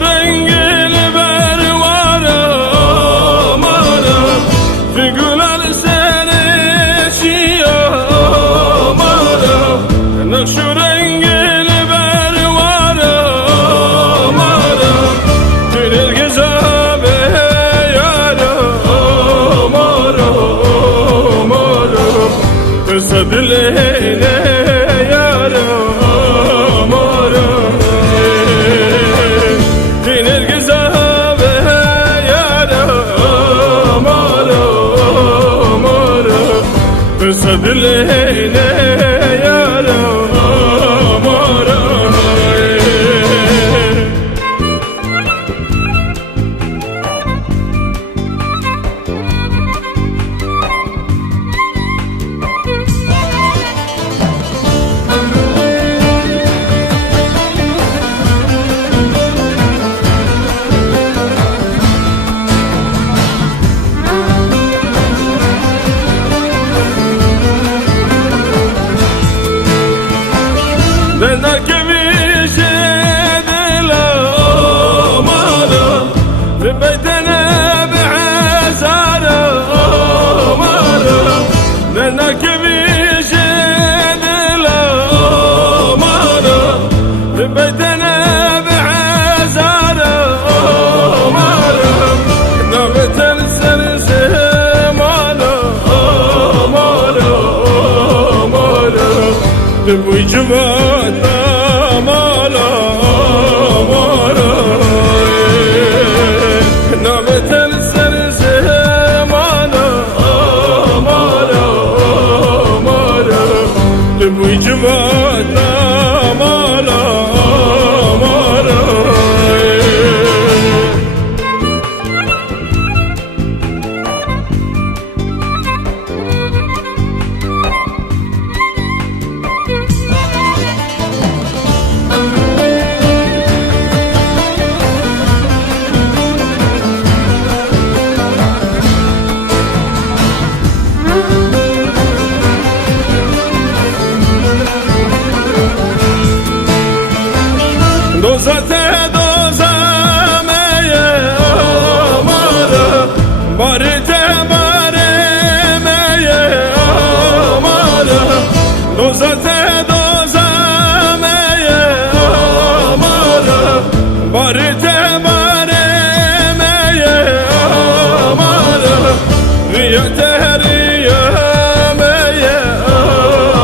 rengini ver varım varım, figürler seni şiyam varım. Nakşu rengini ver varım varım, dünür gezabe yarım varım varım. Kısa dileğine dileğine yaram aram. Denak evişe dilam aram, beytene be'azaram aram. Denak evişe dilam aram, beytene be'azaram aram. Nametel sersem aram aram aram. Bu cüvat dozate dozameye amara, barite baremeye amara. Dozate dozameye amara, barite baremeye amara. Riyate riyameye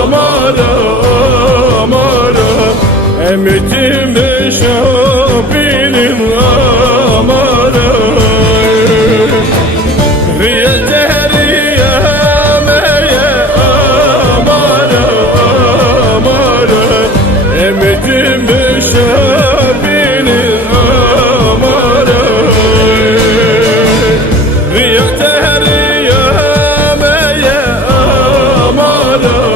amara amara. Emetim şabirim amara, riyete riyameye amara amara. Emetim şabirim amara, riyete riyameye amara.